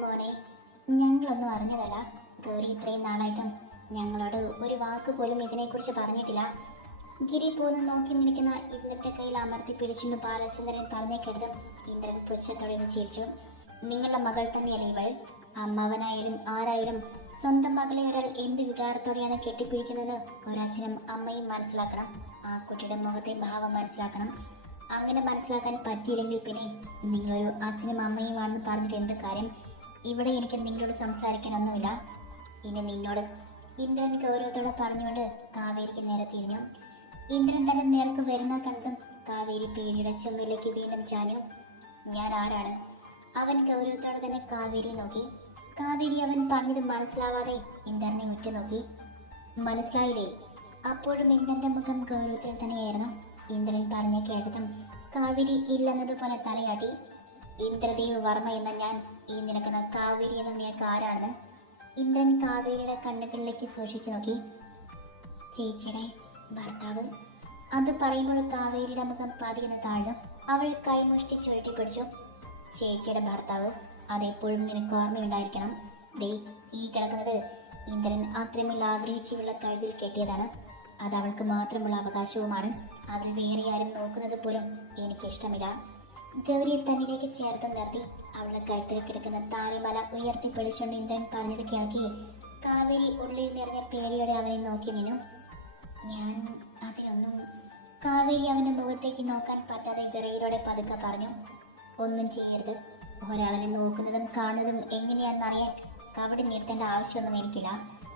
മോനെ ഞങ്ങളൊന്നും അറിഞ്ഞതല്ല ഗൗരി ഇത്രയും നാളായിട്ടും ഞങ്ങളോട് ഒരു വാക്ക് പോലും ഇതിനെക്കുറിച്ച് പറഞ്ഞിട്ടില്ല. ഗിരി പോന്ന് നോക്കി നിൽക്കുന്ന ഇന്ദ്രന്റെ കയ്യിൽ അമർത്തി പിടിച്ചുകൊണ്ട് ബാലചന്ദ്രൻ പറഞ്ഞേക്കെടുത്തും ഇന്ദ്രൻ പുച്ഛത്തോടെ ചിരിച്ചു നിങ്ങളുടെ മകൾ തന്നെയല്ലേ ഇവൾ? അമ്മാവനായാലും ആരായാലും സ്വന്തം മകളെ ഒരാൾ എന്ത് വികാരത്തോടെയാണ് കെട്ടിപ്പിടിക്കുന്നത് ഒരച്ഛനും അമ്മയും മനസ്സിലാക്കണം. ആ കുട്ടിയുടെ മുഖത്തെ ഭാവം മനസ്സിലാക്കണം. അങ്ങനെ മനസ്സിലാക്കാൻ പറ്റിയില്ലെങ്കിൽ പിന്നെ നിങ്ങളൊരു അച്ഛനും അമ്മയുമാണെന്ന് പറഞ്ഞിട്ട് എന്ത് കാര്യം? ഇവിടെ എനിക്ക് നിങ്ങളോട് സംസാരിക്കാനൊന്നുമില്ല. ഇനി നിന്നോട് ഇന്ദ്രൻ ഗൗരവത്തോടെ പറഞ്ഞുകൊണ്ട് കാവേരിക്ക് നേരെ തിരിഞ്ഞു. ഇന്ദ്രൻ തന്നെ നേർക്ക് വരുന്ന കണ്ടതും കാവേരി പേടിയുടെ ചുമലിലേക്ക് വീണ്ടും ചാഞ്ഞു. ഞാൻ ആരാണ്? അവൻ ഗൗരവത്തോടെ തന്നെ കാവേരി നോക്കി. കാവേരി അവൻ പറഞ്ഞത് മനസ്സിലാവാതെ ഇന്ദ്രനെ ഉറ്റുനോക്കി. മനസ്സിലായില്ലേ? അപ്പോഴും ഇന്ദ്രന്റെ മുഖം ഗൗരവത്തിൽ തന്നെയായിരുന്നു. ഇന്ദ്രൻ പറഞ്ഞ കേട്ടതും കാവേരി ഇല്ലെന്നതുപോലെ തലയാട്ടി. ഇന്ദ്രദേവ് വർമ്മ എന്ന ഞാൻ ഈ നിനക്കുന്ന കാവേരി എന്ന നിനക്ക് ആരാണെന്ന് ഇന്ദ്രൻ കാവേരിയുടെ കണ്ണുകളിലേക്ക് സൂക്ഷിച്ചു നോക്കി. ചേച്ചിയുടെ ഭർത്താവ്. അത് പറയുമ്പോൾ കാവേരിയുടെ മുഖം പതിയെന്ന് താഴ്ന്നു. അവൾ കൈമുഷ്ടി ചുരുട്ടി പിടിച്ചു. ചേച്ചിയുടെ ഭർത്താവ് അതെപ്പോഴും നിനക്ക് ഓർമ്മയുണ്ടായിരിക്കണം. ദേ ഈ കിടക്കുന്നത് ഇന്ദ്രൻ അത്രമേൽ ആഗ്രഹിച്ചുള്ള കഴുതിൽ കെട്ടിയതാണ്. അത് അവൾക്ക് മാത്രമുള്ള അവകാശവുമാണ്. അതിൽ വേറെ ആരും നോക്കുന്നത് പോലും എനിക്ക് ഗൗരിയെ തന്നിലേക്ക് ചേർത്ത് നിർത്തി. അവളെ കഴുത്തിൽ കിടക്കുന്ന താലിമല ഉയർത്തി പിടിച്ചുകൊണ്ട് ഇന്ദ്രൻ പറഞ്ഞത് കേൾക്കി. കാവേരി ഉള്ളിൽ നിറഞ്ഞ പേടിയോടെ അവനെ നോക്കി നിന്നു. ഞാൻ അതിലൊന്നും കാവേരി അവന്റെ മുഖത്തേക്ക് നോക്കാൻ പറ്റാതെ ഗൗരിയിലൂടെ പതുക്കെ പറഞ്ഞു. ഒന്നും ചെയ്യരുത്. ഒരാളെ നോക്കുന്നതും കാണുന്നതും എങ്ങനെയാണെന്ന് അറിയാൻ കവടി നിർത്തേണ്ട ആവശ്യമൊന്നും എനിക്കില്ല.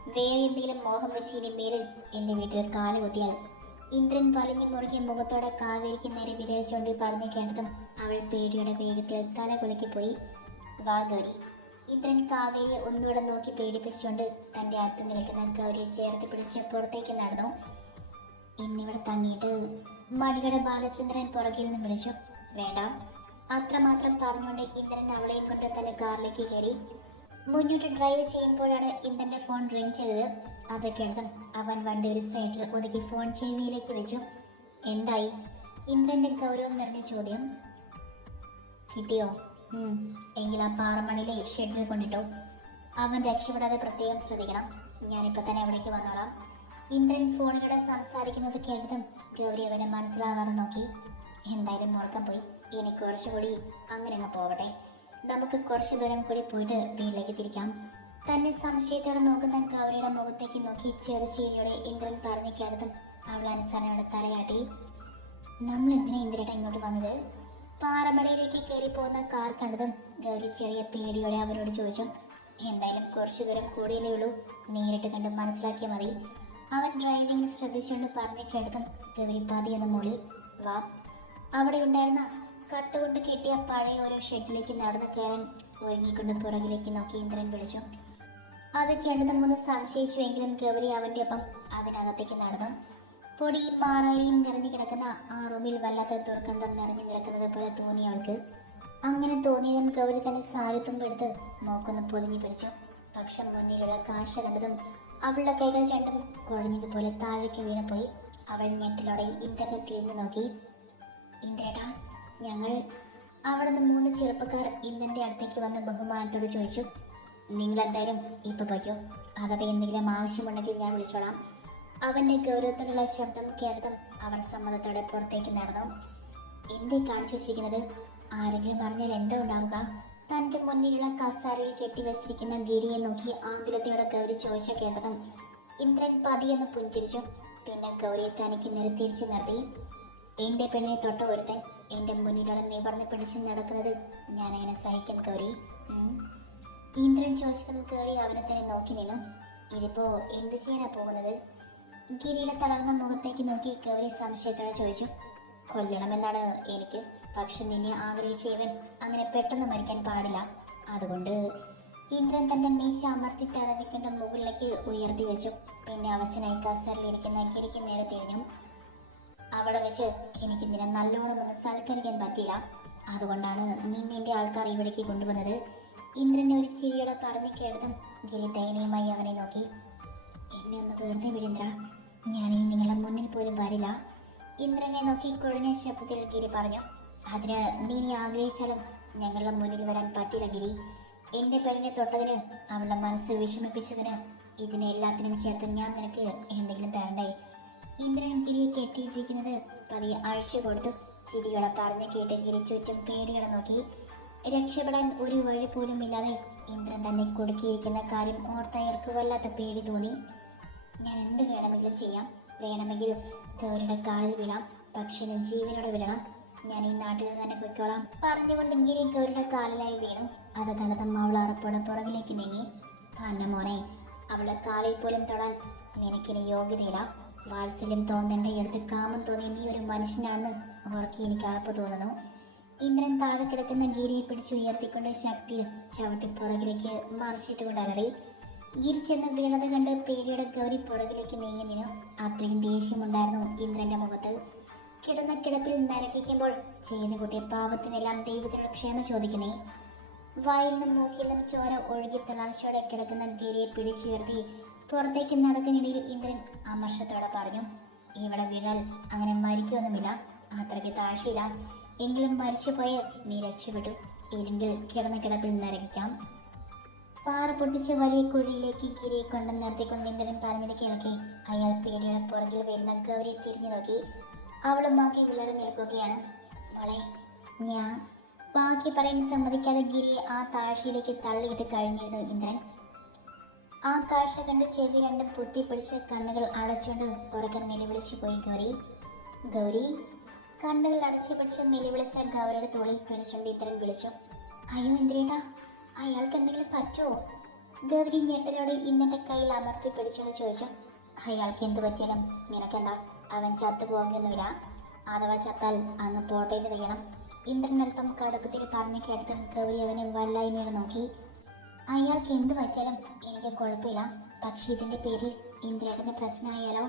വേറെ എന്തെങ്കിലും മോഹം വെച്ച് ഇനി മേലിൽ എന്റെ വീട്ടിൽ കാൽ കുത്തിയാൽ ഇന്ദ്രൻ വലിഞ്ഞു മുറുകിയ മുഖത്തോടെ കാവേരിക്ക് നേരെ വിരൽ ചൂണ്ടി പറഞ്ഞു കേട്ടതും അവൾ പേടിയുടെ വേഗത്തിൽ തല കുലുക്കിപ്പോയി വാ ഗൗരി. ഇന്ദ്രൻ കാവേരിയെ ഒന്നുകൂടെ നോക്കി പേടിപ്പിച്ചുകൊണ്ട് തന്റെ അടുത്ത് നിൽക്കുന്ന ഗൗരിയെ ചേർത്ത് പിടിച്ച് പുറത്തേക്ക് നടന്നു. ഇന്നിവിടെ തങ്ങിയിട്ട് മണികയുടെ ബാലചന്ദ്രൻ പുറകിൽ നിന്ന് വിളിച്ചു. വേണ്ട. അത്രമാത്രം പറഞ്ഞുകൊണ്ട് ഇന്ദ്രൻ അവളെ കൊണ്ട് തന്നെ കാറിലേക്ക് കയറി. മുന്നോട്ട് ഡ്രൈവ് ചെയ്യുമ്പോഴാണ് ഇന്ദ്രന്റെ ഫോൺ റിങ് ചെയ്തത്. അത് കേട്ടതും അവൻ വണ്ടി ഒരു സൈഡിൽ ഒതുക്കി ഫോൺ ചെവിയിലേക്ക് വെച്ചു. എന്തായി? ഇന്ദ്രന്റെ ഗൗരവം നിറഞ്ഞ ചോദ്യം. കിട്ടിയോ? എങ്കിൽ ആ പാറമണിലെ ഷെഡിൽ കൊണ്ടിട്ടോ. അവൻ രക്ഷപ്പെടാതെ പ്രത്യേകം ശ്രദ്ധിക്കണം. ഞാനിപ്പോൾ തന്നെ അവിടേക്ക് വന്നോളാം. ഇന്ദ്രൻ ഫോണിലൂടെ സംസാരിക്കുന്നത് കേട്ടതും ഗൗരി അവനെ മനസ്സിലാകാതെ നോക്കി. എന്തായാലും ഓർക്കാൻ പോയി. ഇനി കുറച്ചുകൂടി അങ്ങനെ അങ്ങ് പോവട്ടെ നമുക്ക് കുറച്ച് ദൂരം കൂടി പോയിട്ട് വീട്ടിലേക്ക് തിരിക്കാം. തന്നെ സംശയത്തോടെ നോക്കുന്ന ഗൗരിയുടെ മുഖത്തേക്ക് നോക്കി ചെറുചീരിയോടെ ഇന്ദ്രൻ പറഞ്ഞു കേട്ടതും അവൾ അനുസരണയോടെ തലയാട്ടി. നമ്മൾ എന്തിനാ ഇന്ദ്രയുടെ ഇങ്ങോട്ട് വന്നത്? പാറമടയിലേക്ക് കയറി പോകുന്ന കാർ കണ്ടതും ഗൗരി ചെറിയ പേടിയോടെ അവരോട് ചോദിച്ചു. എന്തായാലും കുറച്ചു ദൂരം കൂടിയല്ലേ ഉള്ളൂ. നേരിട്ട് കണ്ട് മനസ്സിലാക്കിയാൽ മതി. അവൻ ഡ്രൈവിംഗിൽ ശ്രദ്ധിച്ചുകൊണ്ട് പറഞ്ഞു കേട്ടതും ഗൗരി എന്ന മോളി. വാ. അവിടെ ഉണ്ടായിരുന്ന കട്ടുകൊണ്ട് കെട്ടിയ പഴയ ഒരു ഷെഡിലേക്ക് നടന്നു കയറാൻ ഒരുങ്ങിക്കൊണ്ട് പുറകിലേക്ക് നോക്കി ഇന്ദ്രൻ വിളിച്ചു. അത് കേട്ടതും ഒന്ന് സംശയിച്ചുവെങ്കിലും ഗൗരി അവന്റെ ഒപ്പം അതിനകത്തേക്ക് നടന്നു. പൊടിയും മാറായും നിറഞ്ഞു കിടക്കുന്ന ആ റൂമിൽ വല്ലാത്ത ദുർഗന്ധം നിറഞ്ഞു നിൽക്കുന്നത് പോലെ തോന്നി അവൾക്ക്. അങ്ങനെ തോന്നിയതും ഗൗരി തന്നെ സാരിത്തുമ്പെടുത്ത് മോക്കൊന്ന് പൊതിഞ്ഞു പിടിച്ചു. പക്ഷെ മുന്നിലുള്ള കാഴ്ച കണ്ടതും അവളുടെ കൈകൾ രണ്ടും കുഴഞ്ഞതുപോലെ താഴേക്ക് വീണുപോയി. അവൾ ഞെട്ടിലോടെ ഇന്ദ്രനെ തിരിഞ്ഞു നോക്കി. ഇന്ദ്രേട്ടാ ഞങ്ങൾ അവിടുന്ന് മൂന്ന് ചെറുപ്പക്കാർ ഇന്ദ്രന്റെ അടുത്തേക്ക് വന്ന് ബഹുമാനത്തോട് ചോദിച്ചു നിങ്ങൾ എന്തായാലും ഇപ്പൊ പോയിക്കോ. അഥവാ എന്തെങ്കിലും ആവശ്യമുണ്ടെങ്കിൽ ഞാൻ വിളിച്ചോളാം. അവന്റെ ഗൗരവത്തോടുള്ള ശബ്ദം കേട്ടതും അവർ സമ്മതത്തോടെ പുറത്തേക്ക് നടന്നു. എന്തേ കാണിച്ചു വെച്ചിരിക്കുന്നത്? ആരെങ്കിലും പറഞ്ഞാൽ എന്താ ഉണ്ടാവുക. തന്റെ മുന്നിലുള്ള കസാരയിൽ കെട്ടിവെച്ചിരിക്കുന്ന ഗിരിയെ നോക്കി ആകുലത്തോടെ ഗൗരി ചോദിച്ച കേട്ടതും ഇന്ദ്രൻ പതിയെന്ന് പുഞ്ചിരിച്ചു. പിന്നെ ഗൗരിയെ തനിക്ക് നേരെ തിരിച്ചു നിർത്തി. എന്റെ പെണ്ണിനെ തൊട്ട ഒരുത്തൻ എന്റെ മുന്നിലൂടെ നിവർന്ന് പിടിച്ച് നടക്കുന്നത് ഞാൻ എങ്ങനെ സഹിക്കും ഗൗരി. ഇന്ദ്രൻ ചോദിച്ചതും കയറി അവനെ തന്നെ നോക്കി നിന്നു. ഇതിപ്പോ എന്ത് ചെയ്യാനാ പോകുന്നത്? ഗിരിയുടെ തളർന്ന മുഖത്തേക്ക് നോക്കി കയറി സംശയത്തോടെ ചോദിച്ചു. കൊല്ലണമെന്നാണ് എനിക്ക്. പക്ഷെ നിന്നെ ആഗ്രഹിച്ച ഇവൻ അങ്ങനെ പെട്ടെന്ന് മരിക്കാൻ പാടില്ല. അതുകൊണ്ട് ഇന്ദ്രൻ തന്റെ മീശ അമർത്തി തടവിക്കൊണ്ട് മുകളിലേക്ക് ഉയർത്തി വെച്ചു. പിന്നെ അവസനായി കസറിലിരിക്കുന്ന ഗിരിക്ക് നേരെ തിരിഞ്ഞു. അവിടെ വെച്ച് എനിക്ക് നിന്നെ നല്ലോണം ഒന്ന് സൽക്കരിക്കാൻ പറ്റില്ല അതുകൊണ്ടാണ് നിന്നെ ആൾക്കാർ ഇവിടേക്ക് കൊണ്ടുവന്നത്. ഇന്ദ്രനെ ഒരു ചിരിയോടെ പറഞ്ഞു കേട്ടതും ഗിരി ദയനീയമായി അവനെ നോക്കി. എന്നെ ഒന്ന് വെറുതെ വിടേന്ദ്ര. ഞാനിനി നിങ്ങളുടെ മുന്നിൽ പോലും വരില്ല. ഇന്ദ്രനെ നോക്കി കുഴഞ്ഞ ശബ്ദത്തിൽ ഗിരി പറഞ്ഞു അതിന് നീ ഇനി ആഗ്രഹിച്ചാലും ഞങ്ങളുടെ മുന്നിൽ വരാൻ പറ്റില്ല ഗിരി. എന്റെ പെണ്ണിനെ തൊട്ടതിന് അവളുടെ മനസ്സ് വിഷമിപ്പിച്ചതിന് ഇതിനെ എല്ലാത്തിനും ചേർത്ത് ഞാൻ നിനക്ക് എന്തെങ്കിലും തരണ്ടേ? ഇന്ദ്രൻ ഗിരിയെ കെട്ടിയിട്ടിരിക്കുന്നത് പതിയെ അഴിച്ചു കൊടുത്തു. ചിരിയോടെ പറഞ്ഞു കേട്ട് ഗിരി ചുറ്റും പേടിയോടെ നോക്കി. രക്ഷപ്പെടാൻ ഒരു വഴി പോലും ഇല്ലാതെ ഇന്ദ്രൻ തന്നെ കൊടുക്കിയിരിക്കുന്ന കാര്യം ഓർത്ത അയാൾക്ക് വല്ലാത്ത പേടി തോന്നി. ഞാൻ എന്ത് വേണമെങ്കിലും ചെയ്യാം. വേണമെങ്കിൽ ഗൗരിയുടെ കാലിൽ വീഴാം പക്ഷെ ജീവനോടെ വിടണം. ഞാൻ ഈ നാട്ടിൽ തന്നെ പൊയ്ക്കോളാം. പറഞ്ഞുകൊണ്ട് ഗിരി ഗൗരിയുടെ കാലിലായി വീണു. അത് കണ്ടതമ്മ അവൾ അറപ്പോടെ പുറകിലേക്ക് നീങ്ങി. തന്നെ മോനെ അവളെ കാലിൽ പോലും തൊടാൻ നിനക്കിനി യോഗ്യതയില്ല. വാത്സല്യം തോന്നേണ്ട എടുത്ത് കാമം തോന്നി നീ ഒരു മനുഷ്യനാണെന്ന് ഓർക്കി എനിക്ക് അറപ്പ് തോന്നുന്നു. ഇന്ദ്രൻ താഴെ കിടക്കുന്ന ഗിരിയെ പിടിച്ച് ഉയർത്തിക്കൊണ്ട് ശക്തിയിൽ ചവിട്ടി പുറകിലേക്ക് മറിച്ചിട്ടുകൊണ്ട് അലറി. ഗിരി ചെന്ന് വീണത് കണ്ട് പേടിയുടെ ഗൗരി പുറകിലേക്ക് നീങ്ങി നിന്നു. അത്രയും ദേഷ്യമുണ്ടായിരുന്നു ഇന്ദ്രന്റെ മുഖത്ത്. കിടന്ന കിടപ്പിൽ നരകിക്കുമ്പോൾ ചെയ്തു കൂട്ടിയ പാവത്തിനെല്ലാം ദൈവത്തിനോട് ക്ഷമ ചോദിക്കുന്നേ. വായിൽ നിന്നും മൂക്കിൽ നിന്നും ചോര ഒഴുകി തളർച്ചയോടെ കിടക്കുന്ന ഗിരിയെ പിടിച്ചുയർത്തി പുറത്തേക്ക് നടക്കുന്നിടയിൽ ഇന്ദ്രൻ അമർഷത്തോടെ പറഞ്ഞു ഇവിടെ വീണാൽ അങ്ങനെ മരിക്കൊന്നുമില്ല അത്രയ്ക്ക് താഴ്ചയില്ല. എങ്കിലും മരിച്ചുപോയ നീ രക്ഷപ്പെട്ടു. ഇല്ലെങ്കിൽ കിടന്ന കിടപ്പിൽ നരകിക്കാം പാറ പൊട്ടിച്ച് വലിയ കുഴിയിലേക്ക് ഗിരിയെ കൊണ്ട് നിർത്തിക്കൊണ്ട് ഇന്ദ്രൻ പറഞ്ഞത് കേൾക്കെ. അയാൾ പേടിയുടെ പുറകിൽ വരുന്ന ഗൗരി തിരിഞ്ഞു നോക്കി. അവളും ബാക്കി വിളറി നിൽക്കുകയാണ്. മോളെ ഞാൻ ബാക്കി പറയാൻ സമ്മതിക്കാതെ ഗിരിയെ ആ താഴ്ചയിലേക്ക് തള്ളിയിട്ട് കഴിഞ്ഞിരുന്നു ഇന്ദ്രൻ. ആ കാഴ്ച കണ്ട് ചെവി രണ്ടും പൊത്തിപ്പിടിച്ച് കണ്ണുകൾ അടച്ചുകൊണ്ട് ഉറക്കം നിലവിളിച്ചു പോയി ഗൗരി. ഗൗരി കണ്ണുകൾ അടച്ചു പിടിച്ച് നിലവിളിച്ച ഗൗരയുടെ തോളിൽ പിടിച്ചുകൊണ്ട് ഇന്ദ്രൻ വിളിച്ചു. അയ്യോ ഇന്ദ്രേട്ടാ അയാൾക്ക് എന്തെങ്കിലും പറ്റുമോ ഗൗരി ഞെട്ടലോടെ ഇന്നത്തെ കയ്യിൽ അമർത്തി പിടിച്ചുകൊണ്ട് ചോദിച്ചു. അയാൾക്ക് എന്ത് പറ്റിയാലും നിനക്കെന്താ? അവൻ ചത്തു പോകുകയൊന്നുമില്ല അഥവാ ചത്താൽ അന്ന് പോട്ടേന്ന് വേണം. ഇന്ദ്രൻ അല്പം കടുപ്പത്തിൽ പറഞ്ഞു കേട്ടതും ഗൗരി അവനെ വല്ലായ്മയോട് നോക്കി. അയാൾക്ക് എന്ത് പറ്റിയാലും എനിക്ക് കുഴപ്പമില്ല. പക്ഷേ ഇതിന്റെ പേരിൽ ഇന്ദ്രേട്ടന് പ്രശ്നമായാലോ?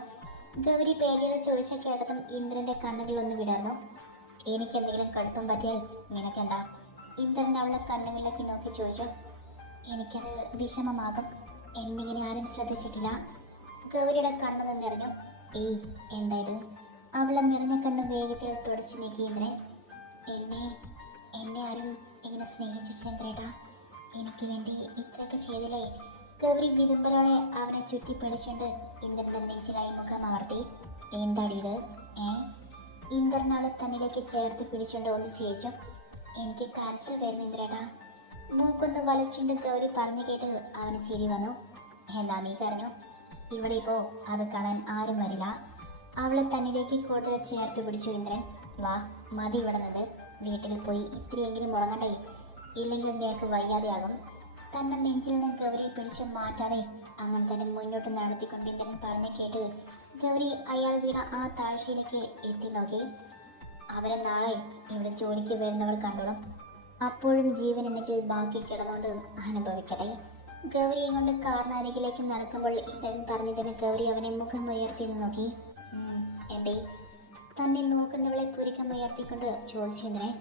ഗൗരി പേടിയോട് ചോദിച്ച കേട്ടതും കണ്ണുകളിൽ ഒന്ന് വിടർന്നു. എനിക്ക് എന്തെങ്കിലും കടുപ്പം പറ്റിയാൽ നിനക്കെന്താ ഇന്ദ്രൻ അവളെ കണ്ണുകളിലേക്ക് നോക്കി ചോദിച്ചു. എനിക്കത് വിഷമമാകും. എന്നിങ്ങനെ ആരും ശ്രദ്ധിച്ചിട്ടില്ല. ഗൗരിയുടെ കണ്ണു നിറഞ്ഞു. ഏയ് എന്താ ഇത്? അവളെ നിറഞ്ഞ കണ്ണ് വേഗത്തിൽ തുടച്ചു നീക്കി ഇന്ദ്രൻ. എന്നെ എന്നെ ആരും ഇങ്ങനെ സ്നേഹിച്ചിട്ടില്ല ഇന്ദ്രേട്ടാ. എനിക്ക് വേണ്ടി ഇത്രയൊക്കെ ചെയ്തില്ലേ? ഗൗരി വിതുമ്പലോടെ അവനെ ചുറ്റി പിടിച്ചുകൊണ്ട് ഇന്ദ്രന്റെ നെഞ്ചിലായി മുഖം അമർത്തി എന്താടിയത് ഏ? ഇന്ദ്രനാളെ തന്നിലേക്ക് ചേർത്ത് പിടിച്ചുകൊണ്ട് ഒന്ന് ചേച്ചു എനിക്ക് കരച്ചിൽ വരുന്ന ഇന്ദ്രടാ മൂക്കൊന്ന് വലിച്ചുകൊണ്ട് ഗൗരി പറഞ്ഞു കേട്ട് അവന് ചിരി വന്നു. എന്നാ നീ കരഞ്ഞു? ഇവിടെ ഇപ്പോൾ അത് കാണാൻ ആരും വരില്ല. അവളെ തന്നിലേക്ക് കൂടുതൽ ചേർത്ത് പിടിച്ചു ഇന്ദ്രൻ. വാ മതി ഇവിടെ നിന്ന് വീട്ടിൽ പോയി ഇത്തിരിയെങ്കിലും ഉറങ്ങണ്ടേ? ഇല്ലെങ്കിൽ നിനക്ക് വയ്യാതെയാകും. തന്നെ നെഞ്ചിൽ നിന്ന് ഗൗരി പിടിച്ചു മാറ്റാതെ അങ്ങനെ തന്നെ മുന്നോട്ട് നടത്തിക്കൊണ്ട് പറഞ്ഞു കേട്ട് ഗൗരി അയാൾ വീണ ആ താഴ്ചയിലേക്ക് എത്തി നോക്കി. അവരെ നാളെ ഇവിടെ ജോലിക്ക് വരുന്നവർ കണ്ടോളും. അപ്പോഴും ജീവൻ ഉണ്ടെങ്കിൽ ബാക്കി കിടന്നുകൊണ്ട് അനുഭവിക്കട്ടെ. ഗൗരിയെ കൊണ്ട് കാറിനരികിലേക്ക് നടക്കുമ്പോൾ ഇന്ദ്രൻ പറഞ്ഞതിന് ഗൗരി അവനെ മുഖം ഉയർത്തി നോക്കി. "ഉം, എന്തേ? തന്നെ നോക്കുന്നവളെ പുരുക്കം ഉയർത്തിക്കൊണ്ട് ചോദിച്ചു ഇന്ദ്രൻ.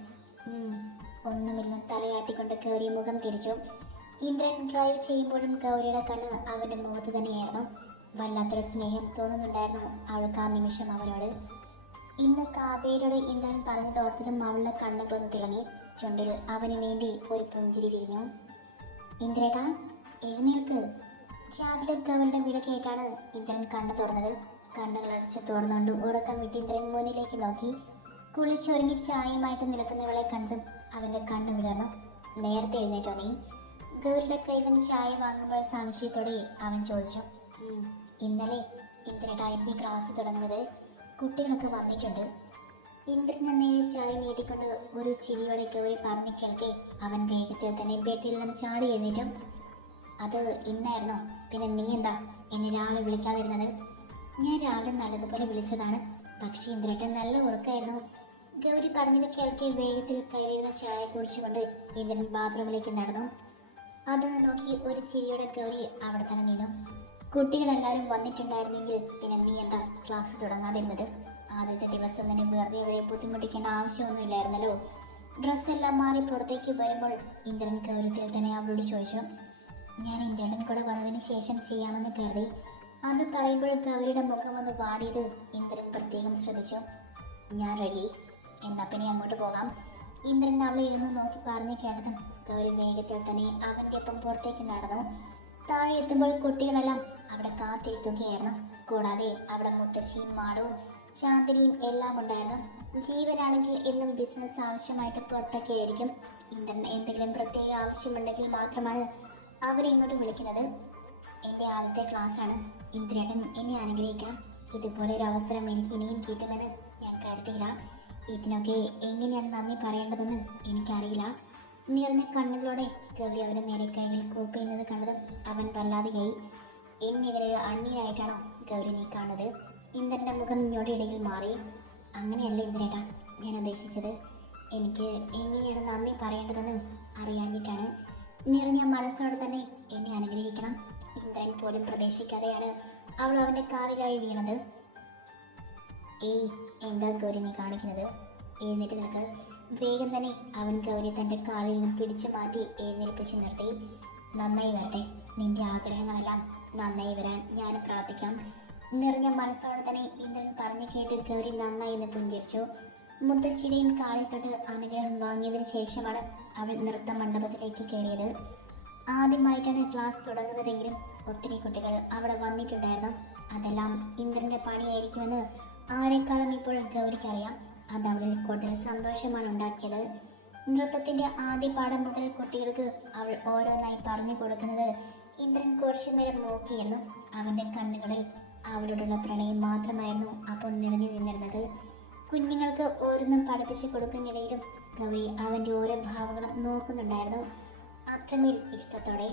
"ഉം, ഒന്നുമില്ല തലയാട്ടിക്കൊണ്ട് ഗൗരി മുഖം തിരിച്ചു. ഇന്ദ്രൻ ഡ്രൈവ് ചെയ്യുമ്പോഴും ഗൗരിയുടെ കണ്ണ് അവന്റെ മുഖത്ത് തന്നെയായിരുന്നു. വല്ലാത്തൊരു സ്നേഹം തോന്നുന്നുണ്ടായിരുന്നു അവൾക്ക് ആ നിമിഷം അവനോട്. ഇന്ന് കാവേരിയുടെ ഇന്ദ്രൻ പറഞ്ഞു തോർത്തിലും അവളുടെ കണ്ണുകളൊന്ന് തിളങ്ങി. ചുണ്ടിൽ അവന് വേണ്ടി ഒരു പുഞ്ചിരി വിരിഞ്ഞു. ഇന്ദ്രേട്ടാ എഴുന്നേൽക്ക്. രാവിലെ ഗൗരിയുടെ വിട കേട്ടാണ് ഇന്ദ്രൻ കണ്ണു തുറന്നത്. കണ്ണുകൾ അടച്ച് തുറന്നുകൊണ്ട് ഉറക്കം വിട്ട് ഇന്ദ്രൻ മുന്നിലേക്ക് നോക്കി. കുളിച്ചൊരുങ്ങി ചായയുമായിട്ട് നിൽക്കുന്നവളെ കണ്ടതും അവന്റെ കണ്ണു വിടർന്നു. നേരത്തെ എഴുന്നേറ്റോ നീ? ഗൗരിയുടെ കയ്യിൽ നിന്ന് ചായ വാങ്ങുമ്പോൾ സംശയത്തോടെ അവൻ ചോദിച്ചു ഇന്നലെ എനിക്ക് ക്ലാസ് തുടങ്ങുന്നത്. കുട്ടികളൊക്കെ വന്നിട്ടുണ്ട്. ഇന്ദ്രൻ നേരെ ചായ നീട്ടിക്കൊണ്ട് ഒരു ചിരിയോടെ ഗൗരി പറഞ്ഞു കേൾക്കെ. അവൻ വേഗത്തിൽ തന്നെ ബെഡിൽ നിന്ന് ചാടി എഴുന്നേറ്റും. അത് ഇന്നായിരുന്നു? പിന്നെ നീ എന്താ എന്നെ രാവിലെ വിളിക്കാതിരുന്നത്? ഞാൻ രാവിലെ നല്ലതുപോലെ വിളിച്ചതാണ്. പക്ഷേ ഇന്ദ്രേട്ടൻ നല്ല ഉറക്കായിരുന്നു. ഗൗരി പറഞ്ഞത് കേൾക്കെ വേഗത്തിൽ കയറിയിരുന്ന ചായ കുടിച്ചുകൊണ്ട് ഇന്ദ്രൻ ബാത്റൂമിലേക്ക് നടന്നു. അത് നോക്കി ഒരു ചിരിയോടെ കയറി അവിടെ തന്നെ നിന്നു. കുട്ടികളെല്ലാവരും വന്നിട്ടുണ്ടായിരുന്നെങ്കിൽ പിന്നെ നീ എന്താ ക്ലാസ് തുടങ്ങാതിരുന്നത്? ആദ്യത്തെ ദിവസം തന്നെ വെറുതെ അവരെ ബുദ്ധിമുട്ടിക്കേണ്ട ആവശ്യമൊന്നുമില്ലായിരുന്നല്ലോ ഡ്രസ്സെല്ലാം മാറി പുറത്തേക്ക് വരുമ്പോൾ ഇന്ദ്രൻ ഗൗരവത്തിൽ തന്നെ അവളോട് ചോദിച്ചു ഞാൻ ഇന്ദ്രൻ കൂടെ വന്നതിന് ശേഷം ചെയ്യാമെന്ന് കരുതി. അത് പറയുമ്പോൾ ഗൗരിയുടെ മുഖം ഒന്ന് വാടിയത് ഇന്ദ്രൻ പ്രത്യേകം ശ്രദ്ധിച്ചു. ഞാൻ റെഡി എന്നാ പിന്നെ അങ്ങോട്ട് പോകാം. ഇന്ദ്രൻ അവളെ ഇരുന്ന് നോക്കി പറഞ്ഞു കേട്ടതും ഗൗരി വേഗത്തിൽ തന്നെ അവന്റെ ഒപ്പം പുറത്തേക്ക് നടന്നു. താഴെ എത്തുമ്പോൾ കുട്ടികളെല്ലാം അവിടെ കാത്തിരിക്കുകയായിരുന്നു. കൂടാതെ അവിടെ മുത്തശ്ശിയും മാടവും ചാന്ദിനിയും എല്ലാം ഉണ്ടായിരുന്നു. ജീവനാണെങ്കിൽ എന്നും ബിസിനസ് ആവശ്യമായിട്ട് പുറത്തൊക്കെ ആയിരിക്കും. ഇന്ദ്രൻ എന്തെങ്കിലും പ്രത്യേക ആവശ്യമുണ്ടെങ്കിൽ മാത്രമാണ് അവരിങ്ങോട്ട് വിളിക്കുന്നത്. എന്റെ ആദ്യത്തെ ക്ലാസ്സാണ് ഇന്ദ്രേട്ടൻ എന്നെ അനുഗ്രഹിക്കണം. ഇതുപോലെ ഒരു അവസരം എനിക്ക് ഇനിയും കിട്ടുമെന്ന് ഞാൻ കരുതിയില്ല. ഇതിനൊക്കെ എങ്ങനെയാണ് നന്ദി പറയേണ്ടതെന്ന് എനിക്കറിയില്ല. നിറഞ്ഞ കണ്ണുകളോടെ ഗൗരി അവന്റെ നേരെ കൈകൾ കൂപ്പിയുന്നത് കണ്ടതും അവൻ വല്ലാതെയായി. എന്നെതിരെ അന്യനായിട്ടാണോ ഗൗരി നീ കാണുന്നത്? ഇന്ദ്രന്റെ മുഖം ഞൊടിയിടയിൽ മാറി. അങ്ങനെയല്ല ഇന്ദ്രേട്ടാ ഞാൻ ഉദ്ദേശിച്ചത്. എനിക്ക് എങ്ങനെയാണ് നന്ദി പറയേണ്ടതെന്ന് അറിയാഞ്ഞിട്ടാണ്. നിറഞ്ഞ മനസ്സോടെ തന്നെ എന്നെ അനുഗ്രഹിക്കണം. ഇന്ദ്രൻ പോലും പ്രതീക്ഷിക്കാതെയാണ് അവൾ അവന്റെ കാലിലായി വീണത്. ഏയ് എന്താ ഗൗരി നീ കാണിക്കുന്നത്? എഴുന്നേറ്റ് നിൽക്ക്. വേഗം തന്നെ അവൻ ഗൗരി തന്റെ കാലിൽ നിന്ന് പിടിച്ചു മാറ്റി എഴുന്നേൽപ്പിച്ച് നിർത്തി. നന്നായി വരട്ടെ നിന്റെ ആഗ്രഹങ്ങളെല്ലാം നന്നായി വരാൻ ഞാൻ പ്രാർത്ഥിക്കാം. നിറഞ്ഞ മനസ്സോടെ തന്നെ ഇന്ദ്രൻ പറഞ്ഞു കേട്ട് ഗൗരി നന്നായി എന്ന് പുഞ്ചിരിച്ചു. മുത്തശ്ശിയുടെയും കാലിൽ തൊട്ട് അനുഗ്രഹം വാങ്ങിയതിനു ശേഷമാണ് അവൾ നൃത്ത മണ്ഡപത്തിലേക്ക് കയറിയത്. ആദ്യമായിട്ടാണ് ക്ലാസ് തുടങ്ങുന്നതെങ്കിലും ഒത്തിരി കുട്ടികൾ അവിടെ വന്നിട്ടുണ്ടായിരുന്നു. അതെല്ലാം ഇന്ദ്രന്റെ പണിയായിരിക്കുമെന്ന് ആരെക്കാളും ഇപ്പോൾ ഗൗരിക്കറിയാം. അത് അവളിൽ കൂടുതൽ സന്തോഷമാണ് ഉണ്ടാക്കിയത്. നൃത്തത്തിന്റെ ആദ്യ പാഠം മുതൽ കുട്ടികൾക്ക് അവൾ ഓരോന്നായി പറഞ്ഞു കൊടുക്കുന്നത് ഇന്ദ്രൻ കുറച്ചു നേരം നോക്കിയെന്നും അവന്റെ കണ്ണുകളിൽ അവളോടുള്ള പ്രണയം മാത്രമായിരുന്നു അപ്പോൾ നിറഞ്ഞു നിന്നിരുന്നത്. കുഞ്ഞുങ്ങൾക്ക് ഓരോന്നും പഠിപ്പിച്ചു കൊടുക്കുന്നിടയിലും കവി അവന്റെ ഓരോ ഭാവങ്ങളും നോക്കുന്നുണ്ടായിരുന്നു. അത്രമേൽ ഇഷ്ടത്തോടെ.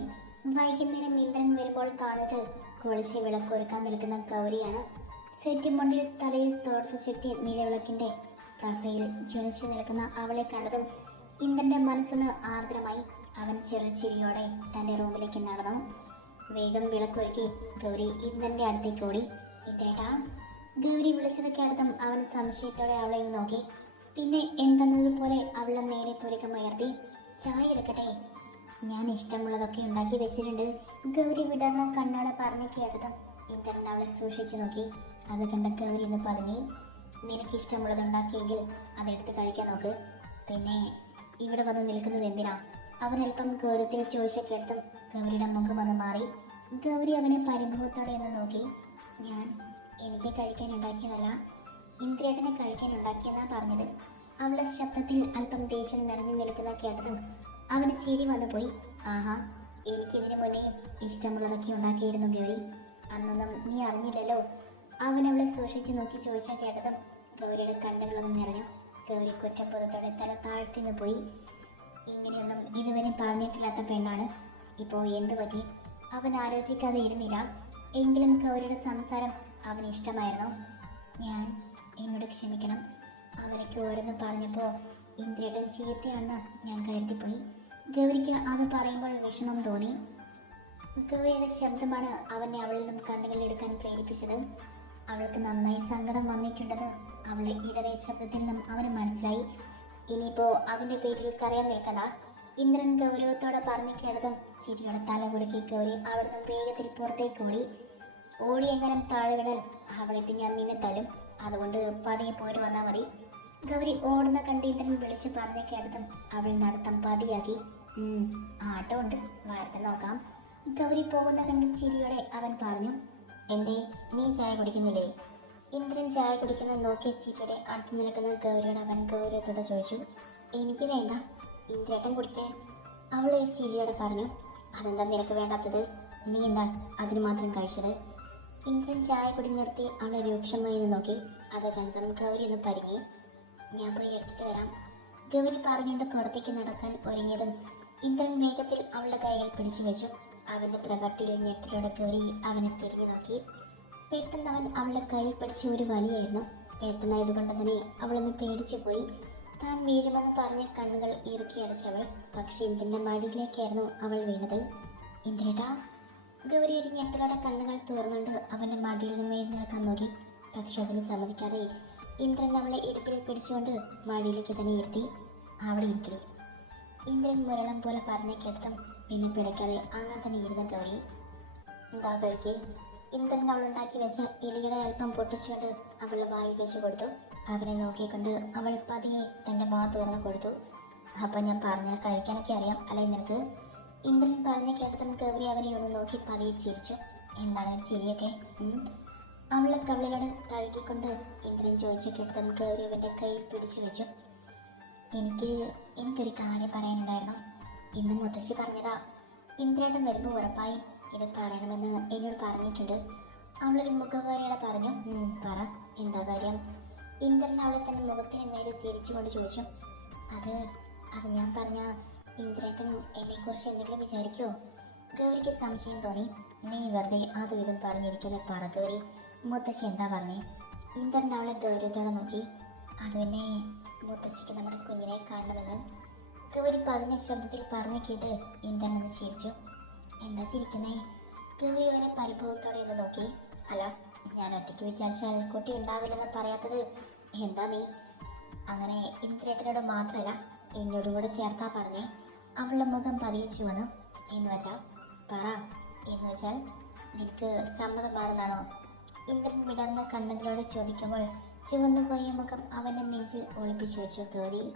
വൈകുന്നേരം ഇന്ദ്രൻ വരുമ്പോൾ കാണുന്നത് കുളിച്ച് വിളക്കൊരുക്കാൻ നിൽക്കുന്ന ഗൗരിയാണ് സെറ്റിമുണ്ടിൽ തലയിൽ തോർത്ത് ചുറ്റി നിലവിളക്കിന്റെ പ്രഭയിൽ ജ്വലിച്ചു നിൽക്കുന്ന അവളെ കണ്ടതും ഇന്ദ്രന്റെ മനസ്സിന് ആർദ്രമായി. അവൻ ചെറുചിരിയോടെ തന്റെ റൂമിലേക്ക് നടന്നു. വേഗം വിളക്കൊരുക്കി ഗൗരി ഇന്ദ്രന്റെ അടുത്തേക്ക് ഓടി. ഇതേട്ടാ ഗൗരി വിളിച്ചത് കേട്ടതും അവൻ സംശയത്തോടെ അവളെ നോക്കി. പിന്നെ എന്തെന്നതുപോലെ അവളെ നേരെ പുരകമുയർത്തി ചായ എടുക്കട്ടെ. ഞാൻ ഇഷ്ടമുള്ളതൊക്കെ ഉണ്ടാക്കി വെച്ചിട്ടുണ്ട്. ഗൗരി വിടർന്ന കണ്ണോടെ പറഞ്ഞു കേട്ടതും ഇന്ദ്രൻ അവളെ സൂക്ഷിച്ചു നോക്കി. അത് കണ്ട ഗൗരി എന്ന് പതുങ്ങി. നിനക്ക് ഇഷ്ടമുള്ളത് ഉണ്ടാക്കിയെങ്കിൽ അതെടുത്ത് കഴിക്കാൻ നോക്ക്. പിന്നെ ഇവിടെ വന്ന് നിൽക്കുന്നത് എന്തിനാ? അവൻ അല്പം ഗൗരവത്തിൽ ചോദിച്ച കേട്ടതും ഗൗരിയുടെ മുഖം വന്ന് മാറി. ഗൗരി അവനെ പരിഭവത്തോടെ ഒന്ന് നോക്കി. ഞാൻ എനിക്ക് കഴിക്കാൻ ഉണ്ടാക്കിയതല്ല ഇന്ദ്രേട്ടനെ കഴിക്കാൻ ഉണ്ടാക്കിയെന്നാ പറഞ്ഞത്. അവളുടെ ശബ്ദത്തിൽ അല്പം ദേഷ്യം നിറഞ്ഞു നിൽക്കുന്ന കേട്ടതും അവന് ചിരി വന്നു പോയി. ആഹാ എനിക്കിതിനു മുന്നേ ഇഷ്ടമുള്ളതൊക്കെ ഉണ്ടാക്കിയിരുന്നു ഗൗരി. അന്നൊന്നും നീ അറിഞ്ഞില്ലല്ലോ. അവൻ അവളെ സൂക്ഷിച്ചു നോക്കി ചോദിച്ചാൽ കേട്ടതും ഗൗരിയുടെ കണ്ണുകളൊന്നും നിറഞ്ഞു. ഗൗരി കുറ്റബോധത്തോടെ തല താഴ്ത്തിന്ന് പോയി. ഇങ്ങനെയൊന്നും ഇതുവരെ പറഞ്ഞിട്ടില്ലാത്ത പെണ്ണാണ്. ഇപ്പോൾ എന്തു പറ്റി? അവൻ ആലോചിക്കാതെ ഇരുന്നില്ല. എങ്കിലും ഗൗരിയുടെ സംസാരം അവന് ഇഷ്ടമായിരുന്നു. ഞാൻ എന്നോട് ക്ഷമിക്കണം. അവരൊക്കെ ഓരോന്ന് പറഞ്ഞപ്പോൾ ഇന്ദ്രയുടെ ചീത്തയാണെന്ന് ഞാൻ കരുതിപ്പോയി. ഗൗരിക്ക് അത് പറയുമ്പോൾ വിഷമം തോന്നി. ഗൗരിയുടെ ശബ്ദമാണ് അവനെ അവളിൽ നിന്നും കണ്ണുകളിൽ എടുക്കാൻ പ്രേരിപ്പിച്ചത്. അവൾക്ക് നന്നായി സങ്കടം വന്നിട്ടുണ്ടെന്ന് അവളെ ഇടറെ ശബ്ദത്തിൽ നിന്നും അവന് മനസ്സിലായി. ഇനിയിപ്പോ അവന്റെ പേരിൽ കരയാൻ നിൽക്കണ്ട. ഇന്ദ്രൻ ഗൗരവത്തോടെ പറഞ്ഞു കേട്ടതും ചിരിയുടെ തല കുടുക്കി കയറി അവിടുന്ന് വേഗത്തിൽ പുറത്തേക്ക് ഓടി. ഓടി എങ്ങനെ താഴെ അവളെ അവളിട്ട് ഞാൻ നിന്നെ തല്ലും അതുകൊണ്ട് പതിയെ പോയിട്ട് വന്നാൽ മതി. ഗൗരി ഓടുന്ന കണ്ട് ഇന്ദ്രൻ വിളിച്ചു പറഞ്ഞു കേട്ടതും അവൾ നടത്തം പതിയാക്കി. "ഉം, ആട്ടമുണ്ട്. വരട്ടെ നോക്കാം. ഗൗരി പോകുന്ന കണ്ട് ചിരിയോടെ അവൻ പറഞ്ഞു എന്തേ? നീ ചായ കുടിക്കുന്നില്ലേ? ഇന്ദ്രൻ ചായ കുടിക്കുന്നത് നോക്കിയ ചീറ്റയുടെ അടുത്ത് നിൽക്കുന്ന ഗൗരിയോട് അവൻ ഗൗരവത്തോടെ ചോദിച്ചു എനിക്ക് വേണ്ട. ഇന്ദ്രേട്ടൻ കുടിക്കാൻ അവൾ ചിരിയോടെ പറഞ്ഞു അതെന്താ നിനക്ക് വേണ്ടാത്തത്? നീ എന്താ അതിന് മാത്രം കഴിച്ചത്? ഇന്ദ്രൻ ചായ കുടി നിർത്തി അവളെ രൂക്ഷമായി നോക്കി. അത് കണ്ടതും ഗൗരി ഒന്ന് പരിങ്ങി. ഞാൻ പോയി എടുത്തിട്ട് വരാം. ഗൗരി പറഞ്ഞുകൊണ്ട് പുറത്തേക്ക് നടക്കാൻ ഒരുങ്ങിയതും ഇന്ദ്രൻ വേഗത്തിൽ അവളുടെ കൈകൾ പിടിച്ചു വെച്ചു. അവന്റെ പ്രവൃത്തിയിൽ ഞെട്ടിലൂടെ കയറി അവനെ തിരിഞ്ഞു നോക്കി. പെട്ടെന്ന് അവൻ അവളുടെ കയ്യിൽ പിടിച്ച ഒരു വലിയായിരുന്നു. പെട്ടെന്നായതുകൊണ്ട് തന്നെ അവളൊന്ന് പേടിച്ചു പോയി. താൻ വീഴുമെന്ന് പറഞ്ഞ കണ്ണുകൾ ഇറുക്കിയടച്ചവൾ പക്ഷെ ഇന്ദ്രന്റെ മടിയിലേക്കായിരുന്നു അവൾ വീണത്? ഇന്ദ്രേട്ടാ ഗൗരി ഒരു ഞെട്ടലോടെ കണ്ണുകൾ തുറന്നുകൊണ്ട് അവന്റെ മടിയിൽ നിന്ന് എഴുന്നേൽക്കാൻ നോക്കി. പക്ഷെ അതിന് സമ്മതിക്കാതെ ഇന്ദ്രൻ അവളെ ഇടുപ്പിൽ പിടിച്ചുകൊണ്ട് മടിയിലേക്ക് തന്നെ ഇരുത്തി. അവിടെ ഇരിക്കണേ ഇന്ദ്രൻ മുരളം പോലെ പറഞ്ഞു കേട്ടതും പിന്നെ പിടയ്ക്കാതെ അങ്ങനെ തന്നെ ഇരുന്ന് ഗൗരി കഴിക്കേ ഇന്ദ്രൻ അവൾ ഉണ്ടാക്കി വെച്ച ഇലയുടെ അല്പം പൊട്ടിച്ചുകൊണ്ട് അവളുടെ വായിൽ വെച്ച് കൊടുത്തു. അവനെ നോക്കിക്കൊണ്ട് അവൾ പതിയെ തന്റെ മാ തുറന്നു കൊടുത്തു. അപ്പം ഞാൻ പറഞ്ഞാൽ കഴിക്കാനൊക്കെ അറിയാം അല്ലെ നിനക്ക്? ഇന്ദ്രൻ പറഞ്ഞ കേട്ടതും ഗൗരി അവനെ ഒന്ന് നോക്കി പതിയെ ചിരിച്ചു. എന്താണ് ചിരിയൊക്കെ? അവളെ കവിളിലോട് തഴുകിക്കൊണ്ട് ഇന്ദ്രൻ ചോദിച്ച കേട്ടതും ഗൗരി അവന്റെ കൈ പിടിച്ചു വെച്ചു. എനിക്ക് എനിക്കൊരു കാര്യം പറയാനുണ്ടായിരുന്നു. ഇന്ന് മുത്തശ്ശി പറഞ്ഞതാ. ഇന്ദ്രേട്ടൻ വരുമ്പോൾ ഉറപ്പായി ഇത് പറയണമെന്ന് എന്നോട് പറഞ്ഞിട്ടുണ്ട്. അവളൊരു മുഖവരയുടെ പറഞ്ഞു "ഉം, പറ എന്താ കാര്യം? ഇന്ദ്രൻ അവളെ തന്നെ മുഖത്തിന് നേരെ തിരിച്ചുകൊണ്ട് ചോദിച്ചു അത് അത് ഞാൻ പറഞ്ഞ ഇന്ദ്രേട്ടൻ എന്നെക്കുറിച്ച് എന്തെങ്കിലും വിചാരിക്കുമോ ഗൗരിക്ക് സംശയം തോന്നി. നീ വെറുതെ അതും ഇതും പറഞ്ഞിരിക്കുന്ന പറ ഗൗരി. മുത്തശ്ശി എന്താ പറഞ്ഞേ? ഇന്ദ്രൻ അവളെ ഗൗരവത്തോടെ നോക്കി. അത് പിന്നെ മുത്തശ്ശിക്ക് നമ്മുടെ കുഞ്ഞിനെ കാണണമെന്ന് ഗൗരി പതിഞ്ഞ ശബ്ദത്തിൽ പറഞ്ഞു കേട്ട് ഇന്ദ്രനെന്ന് ചിരിച്ചു. എന്താ ചിരിക്കുന്നേ? ഗൗരി അവനെ പരിഭവത്തോടെ ഒന്ന് നോക്കി. അല്ല ഞാൻ ഒറ്റയ്ക്ക് വിചാരിച്ചാൽ കുട്ടി ഉണ്ടാവില്ലെന്ന് പറയാത്തത് എന്താ നീ? അങ്ങനെ ഇന്ദ്രേട്ടനോട് മാത്രമല്ല എന്നോടും കൂടെ ചേർത്താ പറഞ്ഞേ. അവളുടെ മുഖം പതിയിച്ചു വന്നു എന്ന് വെച്ചാൽ പറ. എന്ന് വെച്ചാൽ നിനക്ക് സമ്മതമാണെന്നാണോ? ഇന്ദ്രൻ വിടർന്ന കണ്ണുകളോട് ചോദിക്കുമ്പോൾ ചുവന്നുപോയ മുഖം അവന്റെ നെഞ്ചിൽ ഒളിപ്പിച്ചു വെച്ചു. ഗൗരി